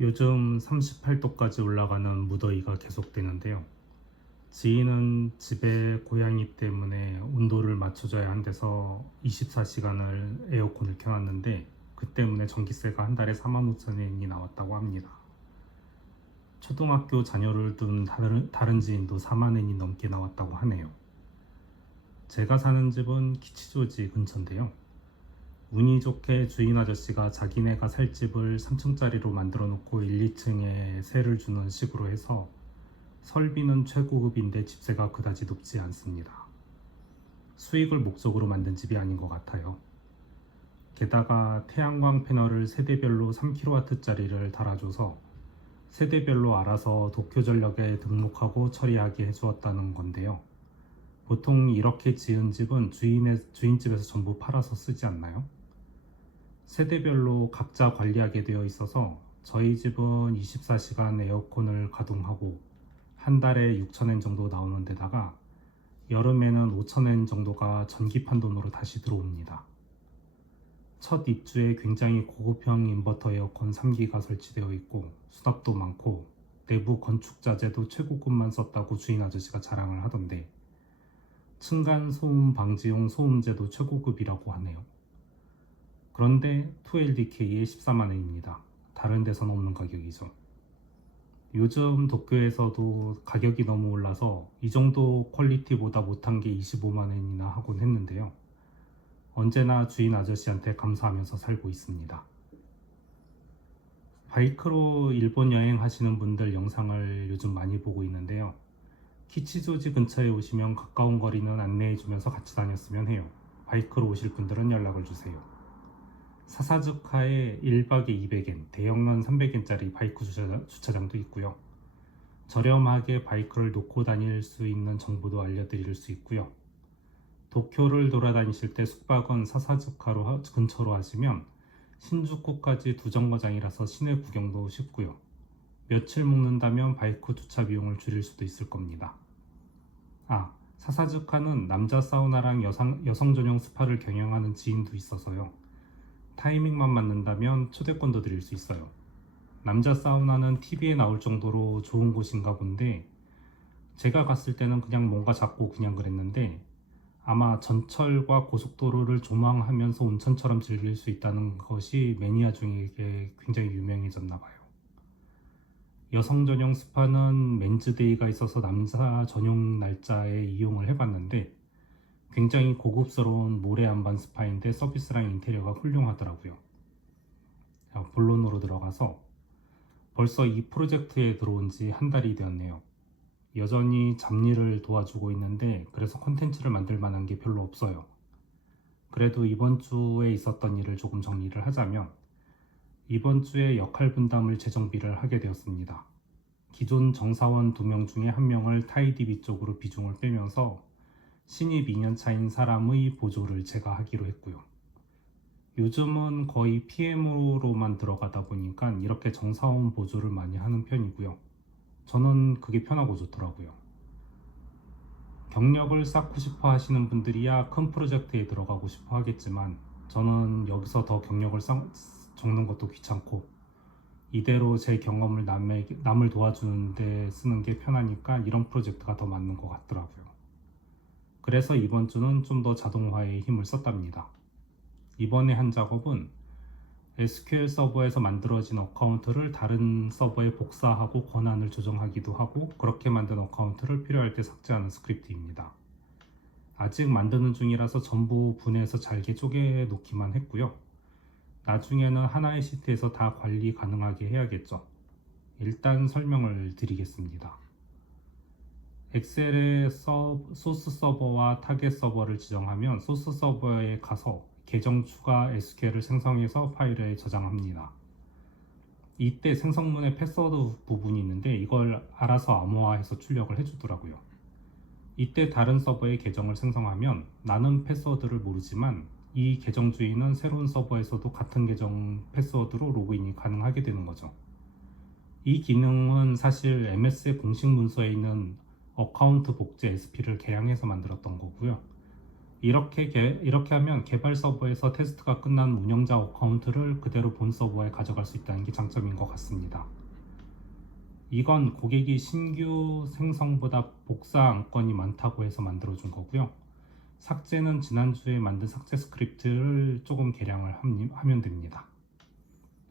요즘 38도까지 올라가는 무더위가 계속되는데요. 지인은 집에 고양이 때문에 온도를 맞춰줘야 한대서 24시간을 에어컨을 켜놨는데 그 때문에 전기세가 한 달에 45,000원이 나왔다고 합니다. 초등학교 자녀를 둔 다른 지인도 4만 원이 넘게 나왔다고 하네요. 제가 사는 집은 키치조지 근처인데요. 운이 좋게 주인 아저씨가 자기네가 살 집을 3층짜리로 만들어 놓고 1, 2층에 세를 주는 식으로 해서 설비는 최고급인데 집세가 그다지 높지 않습니다. 수익을 목적으로 만든 집이 아닌 것 같아요. 게다가 태양광 패널을 세대별로 3kW짜리를 달아줘서 세대별로 알아서 도쿄전력에 등록하고 처리하게 해주었다는 건데요. 보통 이렇게 지은 집은 주인 집에서 전부 팔아서 쓰지 않나요? 세대별로 각자 관리하게 되어 있어서 저희 집은 24시간 에어컨을 가동하고 한 달에 6,000엔 정도 나오는 데다가 여름에는 5,000엔 정도가 전기판 돈으로 다시 들어옵니다. 첫 입주에 굉장히 고급형 인버터 에어컨 3기가 설치되어 있고 수납도 많고 내부 건축 자재도 최고급만 썼다고 주인 아저씨가 자랑을 하던데 층간 소음 방지용 소음제도 최고급이라고 하네요. 그런데 2LDK에 14만 원입니다. 다른 데서는 없는 가격이죠. 요즘 도쿄에서도 가격이 너무 올라서 이 정도 퀄리티보다 못한 게 25만 원이나 하곤 했는데요. 언제나 주인 아저씨한테 감사하면서 살고 있습니다. 바이크로 일본 여행 하시는 분들 영상을 요즘 많이 보고 있는데요. 키치조지 근처에 오시면 가까운 거리는 안내해주면서 같이 다녔으면 해요. 바이크로 오실 분들은 연락을 주세요. 사사즈카에 1박에 200엔, 대형면 300엔짜리 바이크 주차장도 있고요. 저렴하게 바이크를 놓고 다닐 수 있는 정보도 알려드릴 수 있고요. 도쿄를 돌아다니실 때 숙박은 사사즈카로 근처로 하시면 신주쿠까지 두 정거장이라서 시내 구경도 쉽고요. 며칠 묵는다면 바이크 주차 비용을 줄일 수도 있을 겁니다. 사사즈카는 남자 사우나랑 여성 전용 스파를 경영하는 지인도 있어서요. 타이밍만 맞는다면 초대권도 드릴 수 있어요. 남자 사우나는 TV에 나올 정도로 좋은 곳인가 본데 제가 갔을 때는 그냥 뭔가 작고 그냥 그랬는데 아마 전철과 고속도로를 조망하면서 온천처럼 즐길 수 있다는 것이 매니아 중에게 굉장히 유명해졌나 봐요. 여성 전용 스파는 맨즈데이가 있어서 남자 전용 날짜에 이용을 해봤는데 굉장히 고급스러운 모래 안반 스파인데 서비스랑 인테리어가 훌륭하더라고요. 본론으로 들어가서 벌써 이 프로젝트에 들어온 지 한 달이 되었네요. 여전히 잡일을 도와주고 있는데 그래서 콘텐츠를 만들 만한 게 별로 없어요. 그래도 이번 주에 있었던 일을 조금 정리를 하자면 이번 주에 역할 분담을 재정비를 하게 되었습니다. 기존 정사원 2명 중에 1명을 타이디비 쪽으로 비중을 빼면서 신입 2년차인 사람의 보조를 제가 하기로 했고요. 요즘은 거의 PM으로만 들어가다 보니까 이렇게 정사원 보조를 많이 하는 편이고요. 저는 그게 편하고 좋더라고요. 경력을 쌓고 싶어 하시는 분들이야 큰 프로젝트에 들어가고 싶어 하겠지만 저는 여기서 더 경력을 적는 것도 귀찮고 이대로 제 경험을 남을 도와주는데 쓰는 게 편하니까 이런 프로젝트가 더 맞는 것 같더라고요. 그래서 이번 주는 좀 더 자동화에 힘을 썼답니다. 이번에 한 작업은 SQL 서버에서 만들어진 어카운트를 다른 서버에 복사하고 권한을 조정하기도 하고 그렇게 만든 어카운트를 필요할 때 삭제하는 스크립트입니다. 아직 만드는 중이라서 전부 분해해서 잘게 쪼개 놓기만 했고요. 나중에는 하나의 시트에서 다 관리 가능하게 해야겠죠. 일단 설명을 드리겠습니다. 엑셀에 소스 서버와 타겟 서버를 지정하면 소스 서버에 가서 계정 추가 SQL을 생성해서 파일에 저장합니다. 이때 생성문의 패스워드 부분이 있는데 이걸 알아서 암호화해서 출력을 해주더라고요. 이때 다른 서버의 계정을 생성하면 나는 패스워드를 모르지만 이 계정 주인은 새로운 서버에서도 같은 계정 패스워드로 로그인이 가능하게 되는 거죠. 이 기능은 사실 MS의 공식 문서에 있는 어카운트 복제 SP를 개량해서 만들었던 거고요. 이렇게 하면 개발 서버에서 테스트가 끝난 운영자 어카운트를 그대로 본 서버에 가져갈 수 있다는 게 장점인 것 같습니다. 이건 고객이 신규 생성보다 복사 안건이 많다고 해서 만들어준 거고요. 삭제는 지난주에 만든 삭제 스크립트를 조금 개량을 하면 됩니다.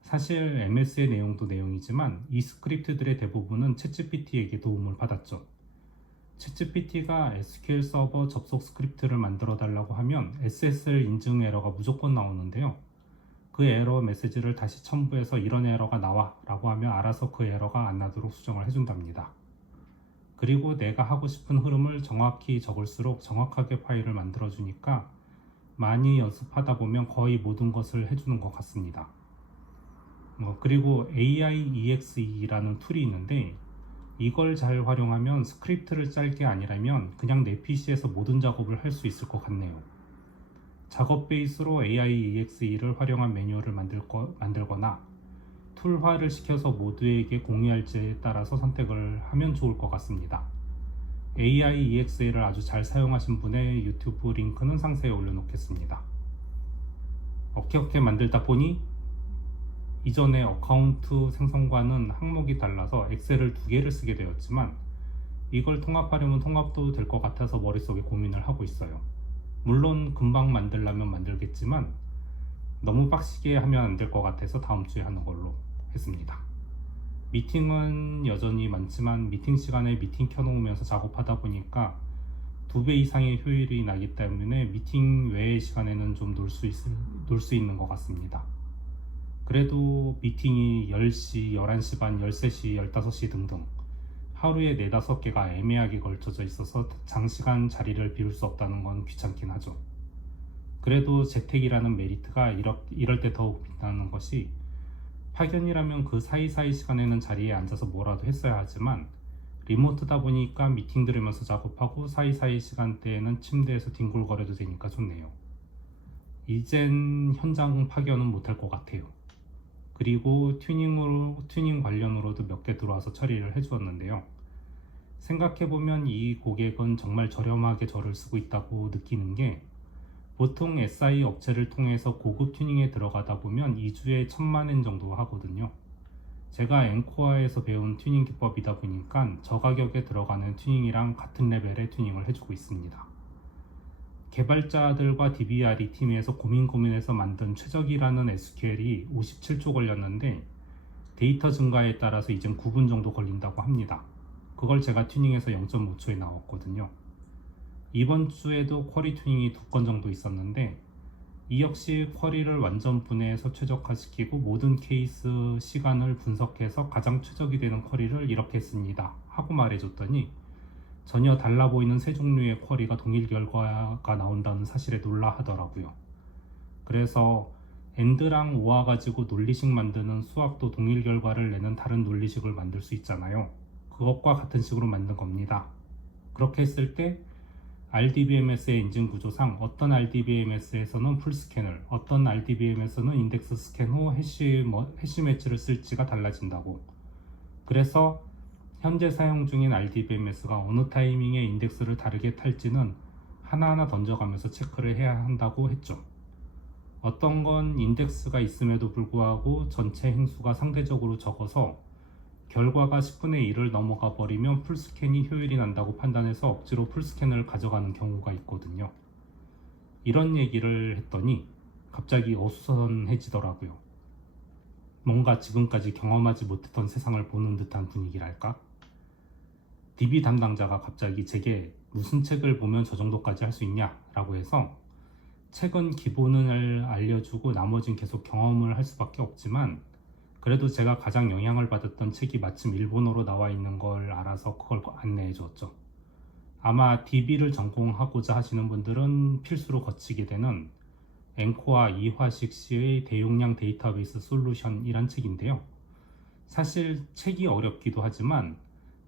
사실 MS의 내용도 내용이지만 이 스크립트들의 대부분은 챗GPT에게 도움을 받았죠. 챗GPT가 SQL 서버 접속 스크립트를 만들어 달라고 하면 SSL 인증 에러가 무조건 나오는데요. 그 에러 메시지를 다시 첨부해서 이런 에러가 나와 라고 하면 알아서 그 에러가 안 나도록 수정을 해준답니다. 그리고 내가 하고 싶은 흐름을 정확히 적을수록 정확하게 파일을 만들어 주니까 많이 연습하다 보면 거의 모든 것을 해주는 것 같습니다. 그리고 AIEXE라는 툴이 있는데 이걸 잘 활용하면 스크립트를 짤 게 아니라면 그냥 내 PC에서 모든 작업을 할 수 있을 것 같네요. 작업 베이스로 AIEXE를 활용한 매뉴얼을 만들거나 툴화를 시켜서 모두에게 공유할지에 따라서 선택을 하면 좋을 것 같습니다. AIEXE를 아주 잘 사용하신 분의 유튜브 링크는 상세히 올려놓겠습니다. 어떻게 만들다 보니 이전에 어카운트 생성과는 항목이 달라서 엑셀을 2개를 쓰게 되었지만 이걸 통합하려면 통합도 될 것 같아서 머릿속에 고민을 하고 있어요. 물론 금방 만들려면 만들겠지만 너무 빡시게 하면 안 될 것 같아서 다음 주에 하는 걸로 했습니다. 미팅은 여전히 많지만 미팅 시간에 미팅 켜놓으면서 작업하다 보니까 2배 이상의 효율이 나기 때문에 미팅 외의 시간에는 좀 놀 수 있는 것 같습니다. 그래도 미팅이 10시, 11시 반, 13시, 15시 등등 하루에 4-5개가 애매하게 걸쳐져 있어서 장시간 자리를 비울 수 없다는 건 귀찮긴 하죠. 그래도 재택이라는 메리트가 이럴 때 더욱 빛나는 것이 파견이라면 그 사이사이 시간에는 자리에 앉아서 뭐라도 했어야 하지만 리모트다 보니까 미팅 들으면서 작업하고 사이사이 시간대에는 침대에서 뒹굴거려도 되니까 좋네요. 이젠 현장 파견은 못할 것 같아요. 그리고 튜닝 관련으로도 몇 개 들어와서 처리를 해주었는데요. 생각해보면 이 고객은 정말 저렴하게 저를 쓰고 있다고 느끼는 게 보통 SI 업체를 통해서 고급 튜닝에 들어가다 보면 2주에 1000만엔 정도 하거든요. 제가 앵코어에서 배운 튜닝 기법이다 보니까 저 가격에 들어가는 튜닝이랑 같은 레벨의 튜닝을 해주고 있습니다. 개발자들과 DBRE 팀에서 고민해서 만든 최적이라는 SQL이 57초 걸렸는데 데이터 증가에 따라서 이젠 9분 정도 걸린다고 합니다. 그걸 제가 튜닝해서 0.5초에 나왔거든요. 이번 주에도 쿼리 튜닝이 2건 정도 있었는데 이 역시 쿼리를 완전 분해해서 최적화시키고 모든 케이스 시간을 분석해서 가장 최적이 되는 쿼리를 이렇게 했습니다 하고 말해줬더니 전혀 달라 보이는 세 종류의 쿼리가 동일 결과가 나온다는 사실에 놀라 하더라고요. 그래서 AND랑 OR 가지고 논리식 만드는 수학도 동일 결과를 내는 다른 논리식을 만들 수 있잖아요. 그것과 같은 식으로 만든 겁니다. 그렇게 했을 때 RDBMS의 엔진 구조상 어떤 RDBMS에서는 풀스캔을, 어떤 RDBMS에서는 인덱스 스캔 후 해시 매치를 쓸지가 달라진다고. 그래서 현재 사용 중인 RDBMS가 어느 타이밍에 인덱스를 다르게 탈지는 하나하나 던져가면서 체크를 해야 한다고 했죠. 어떤 건 인덱스가 있음에도 불구하고 전체 행수가 상대적으로 적어서 결과가 10분의 1을 넘어가 버리면 풀스캔이 효율이 난다고 판단해서 억지로 풀스캔을 가져가는 경우가 있거든요. 이런 얘기를 했더니 갑자기 어수선해지더라고요. 뭔가 지금까지 경험하지 못했던 세상을 보는 듯한 분위기랄까? DB 담당자가 갑자기 제게 무슨 책을 보면 저 정도까지 할 수 있냐 라고 해서 책은 기본을 알려주고 나머진 계속 경험을 할 수밖에 없지만 그래도 제가 가장 영향을 받았던 책이 마침 일본어로 나와 있는 걸 알아서 그걸 안내해 주었죠. 아마 DB를 전공하고자 하시는 분들은 필수로 거치게 되는 앵코와 이화식 씨의 대용량 데이터베이스 솔루션이란 책인데요. 사실 책이 어렵기도 하지만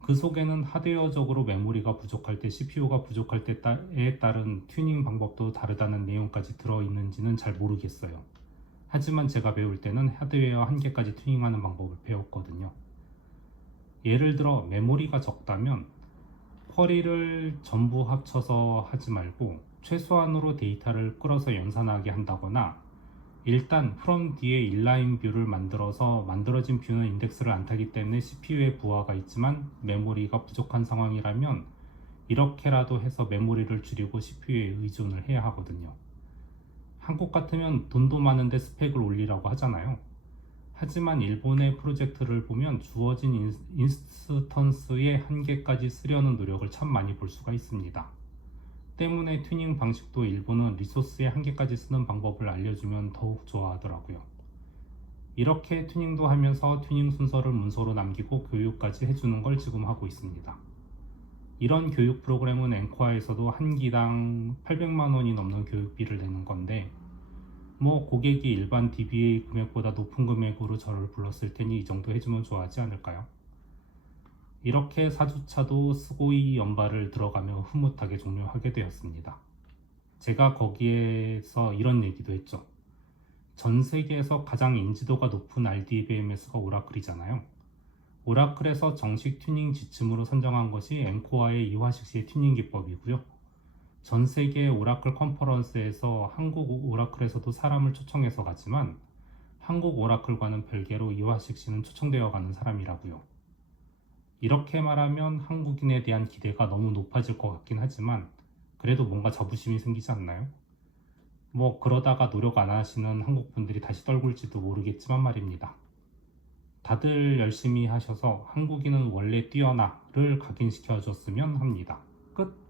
그 속에는 하드웨어적으로 메모리가 부족할 때 CPU가 부족할 때에 따른 튜닝 방법도 다르다는 내용까지 들어있는지는 잘 모르겠어요. 하지만 제가 배울 때는 하드웨어 한 개까지 튜닝하는 방법을 배웠거든요. 예를 들어 메모리가 적다면 쿼리를 전부 합쳐서 하지 말고 최소한으로 데이터를 끌어서 연산하게 한다거나 일단 from 뒤에 인라인 뷰를 만들어서 만들어진 뷰는 인덱스를 안 타기 때문에 CPU에 부하가 있지만 메모리가 부족한 상황이라면 이렇게라도 해서 메모리를 줄이고 CPU에 의존을 해야 하거든요. 한국 같으면 돈도 많은데 스펙을 올리라고 하잖아요. 하지만 일본의 프로젝트를 보면 주어진 인스턴스의 한계까지 쓰려는 노력을 참 많이 볼 수가 있습니다. 때문에 튜닝 방식도 일본은 리소스의 한계까지 쓰는 방법을 알려주면 더욱 좋아하더라고요. 이렇게 튜닝도 하면서 튜닝 순서를 문서로 남기고 교육까지 해주는 걸 지금 하고 있습니다. 이런 교육 프로그램은 엔코아에서도 한 기당 800만 원이 넘는 교육비를 내는 건데 고객이 일반 DBA 금액보다 높은 금액으로 저를 불렀을 테니 이 정도 해주면 좋아하지 않을까요? 이렇게 4주차도 스고이 연발을 들어가며 흐뭇하게 종료하게 되었습니다. 제가 거기에서 이런 얘기도 했죠. 전 세계에서 가장 인지도가 높은 RDBMS가 오라클이잖아요. 오라클에서 정식 튜닝 지침으로 선정한 것이 엔코아의 이화식시의 튜닝 기법이고요. 전 세계 오라클 컨퍼런스에서 한국 오라클에서도 사람을 초청해서 갔지만 한국 오라클과는 별개로 이화식 씨는 초청되어 가는 사람이라고요. 이렇게 말하면 한국인에 대한 기대가 너무 높아질 것 같긴 하지만 그래도 뭔가 자부심이 생기지 않나요? 그러다가 노력 안 하시는 한국 분들이 다시 떨굴지도 모르겠지만 말입니다. 다들 열심히 하셔서 한국인은 원래 뛰어나를 각인시켜 줬으면 합니다. 끝.